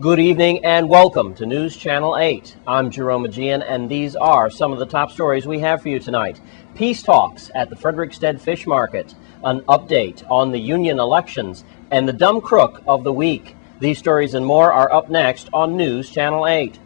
Good evening and welcome to News Channel 8. I'm Jerome Aegean, and these are some of the top stories we have for you tonight. Peace talks at the Frederiksted Fish Market, an update on the union elections, and the dumb crook of the week. These stories and more are up next on News Channel 8.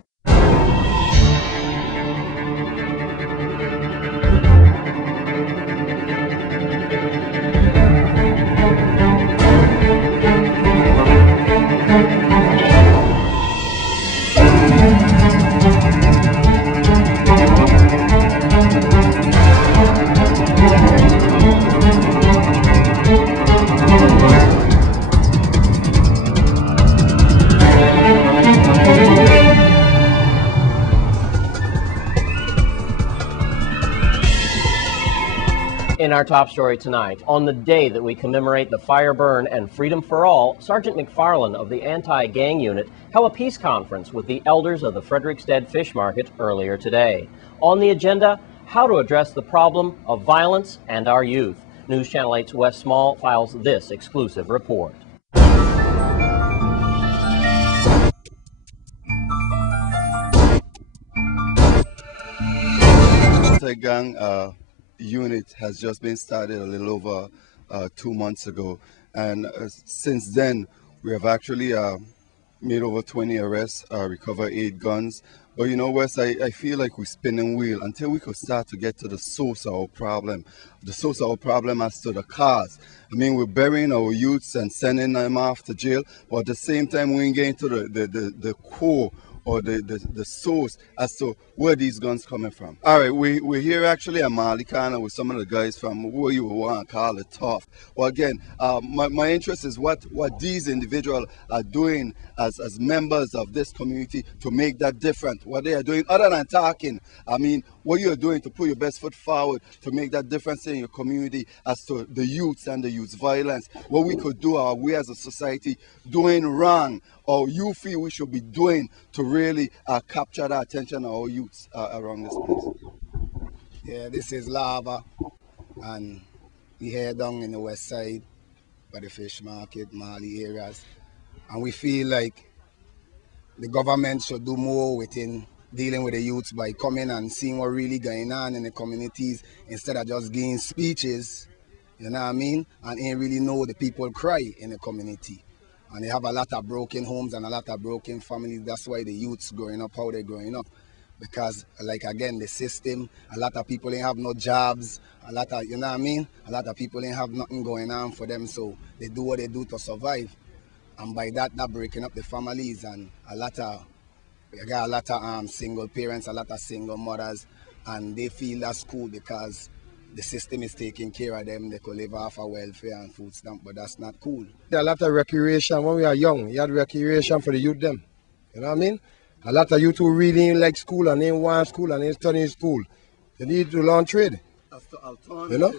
In our top story tonight, on the day that we commemorate the fire burn and freedom for all, Sergeant McFarland of the Anti-Gang Unit held a peace conference with the elders of the Frederiksted Fish Market earlier today. On the agenda, how to address the problem of violence and our youth. News Channel 8's Wes Small files this exclusive report. Anti-gang unit has just been started a little over 2 months ago, and since then we have actually made over 20 arrests, recovered 8 guns. But you know, Wes, I feel like we're spinning wheel until we could start to get to the source of our problem. The source of our problem as to the cause. I mean, we're burying our youths and sending them off to jail, but at the same time we ain't getting to the core or the source as to where these guns coming from. All right, we're here actually at Malikana with some of the guys from who you want to call it tough. Well, again, my interest is what these individuals are doing as members of this community to make that different. What they are doing other than talking. I mean, what you're doing to put your best foot forward to make that difference in your community as to the youths and the youth violence. What we could do, are we as a society doing wrong, or you feel we should be doing to really capture the attention of our youths around this place? Yeah, this is Lava, and we here down in the west side by the fish market, Mali areas, and we feel like the government should do more within dealing with the youths by coming and seeing what really going on in the communities instead of just giving speeches, you know what I mean, and ain't really know the people cry in the community. And they have a lot of broken homes and a lot of broken families. That's why the youths growing up how they're growing up. Because, like, again, the system, a lot of people ain't have no jobs, a lot of, you know what I mean? A lot of people ain't have nothing going on for them, so they do what they do to survive. And by that breaking up the families, and you got a lot of single parents, a lot of single mothers, and they feel that's cool because the system is taking care of them. They could live off of welfare and food stamp, but that's not cool. There are a lot of recreation. When we are young, you had recreation for the youth them. You know what I mean? A lot of youth who really ain't like school and ain't want school and ain't studying school. They need to learn trade. That's the alternative. You know?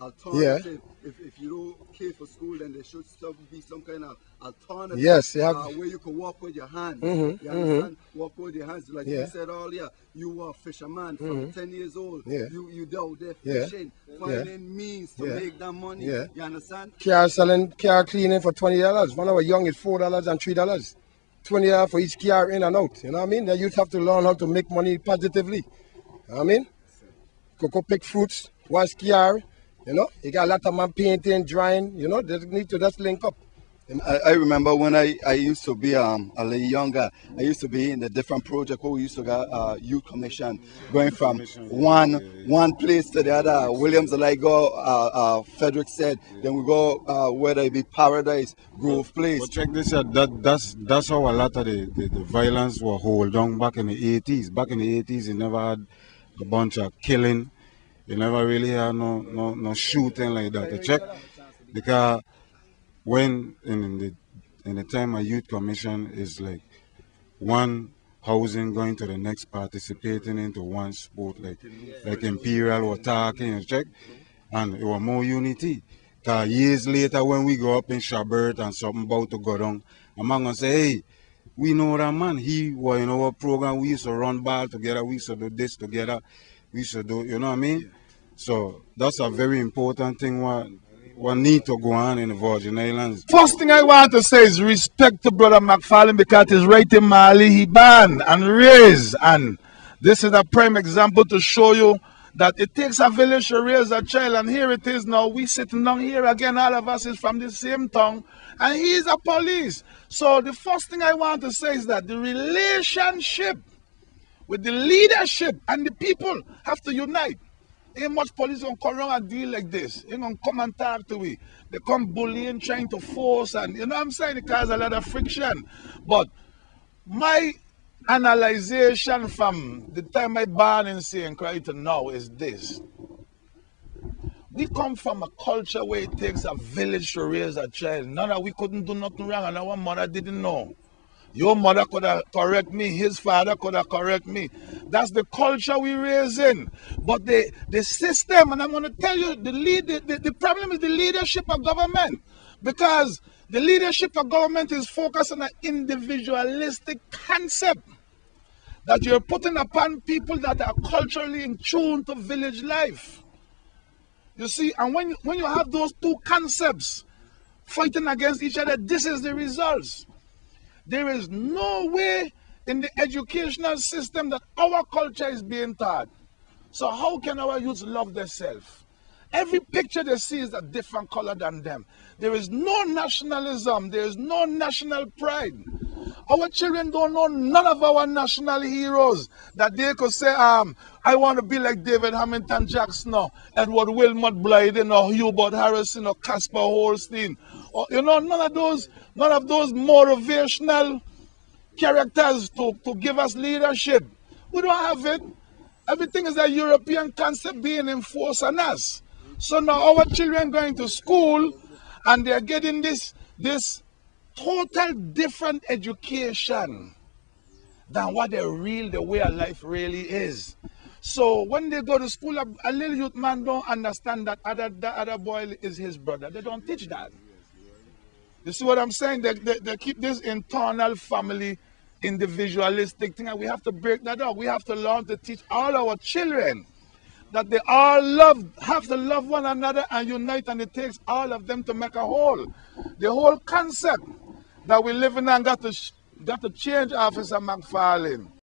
Alternative. Yeah. If you don't care for school, then there should still be some kind of alternative. Yes, you have where you can walk with your hands. Mm-hmm, You understand? Walk with your hands. Like yeah. you said earlier, you were a fisherman from 10 years old. Yeah. You out there fishing, finding means to make that money. Yeah. You understand? Car cleaning for $20. When I was young, it's $4 and $3. $20 for each car in and out. You know what I mean? The youth have to learn how to make money positively. You know what I mean? Go pick fruits, wash car. You know, you got a lot of man painting, drawing, you know, they need to just link up. I remember when I used to be a little younger, I used to be in the different project where we used to get youth commission, going from one place to the other. Williams, like go, Frederiksted, then we go whether it be Paradise, Grove Place. But check this out, that's how a lot of the violence was hold on back in the 80s. Back in the 80s, you never had a bunch of killing. You never really had no shooting like that. You check, because when in the time a youth commission is like one housing going to the next, participating into one sport, like Imperial or talking, you check, and it was more unity. Because years later when we go up in Shabert and something about to go down, a man gonna say, hey, we know that man, he was in our program, we used to run ball together, we used to do this together, we used to do, you know what I mean? So that's a very important thing what what need to go on in the Virgin Islands. First thing I want to say is respect to Brother McFarlane because he's right in Mali, he born and raised. And this is a prime example to show you that it takes a village to raise a child. And here it is now, we sitting down here again, all of us is from the same town. And he is a police. So the first thing I want to say is that the relationship with the leadership and the people have to unite. Ain't much police gonna come around and deal like this. Ain't gonna come and talk to we. They come bullying, trying to force, and you know what I'm saying? It causes a lot of friction. But my analyzation from the time I born in St. Croix to now is this. We come from a culture where it takes a village to raise a child. None that we couldn't do nothing wrong and our mother didn't know. Your mother could have correct me, his father could have correct me. That's the culture we raise in. But the system, and I'm going to tell you, the problem is the leadership of government. Because the leadership of government is focused on an individualistic concept that you're putting upon people that are culturally in tune to village life. You see, and when you have those two concepts fighting against each other, this is the results. There is no way in the educational system that our culture is being taught. So how can our youth love themselves? Every picture they see is a different color than them. There is no nationalism. There is no national pride. Our children don't know none of our national heroes that they could say, I want to be like David Hamilton Jackson, or Edward Wilmot Blyden, or Hubert Harrison, or Caspar Holstein. Or, you know, none of those motivational characters to give us leadership. We don't have it. Everything is a European concept being enforced on us. So now our children going to school and they're getting this total different education than what the way of life really is. So when they go to school, a little youth man don't understand that other boy is his brother. They don't teach that. You see what I'm saying? They keep this internal family individualistic thing, and we have to break that up. We have to learn to teach all our children that they all have to love one another and unite, and it takes all of them to make a whole. The whole concept that we live in and got to change, Officer McFarlane.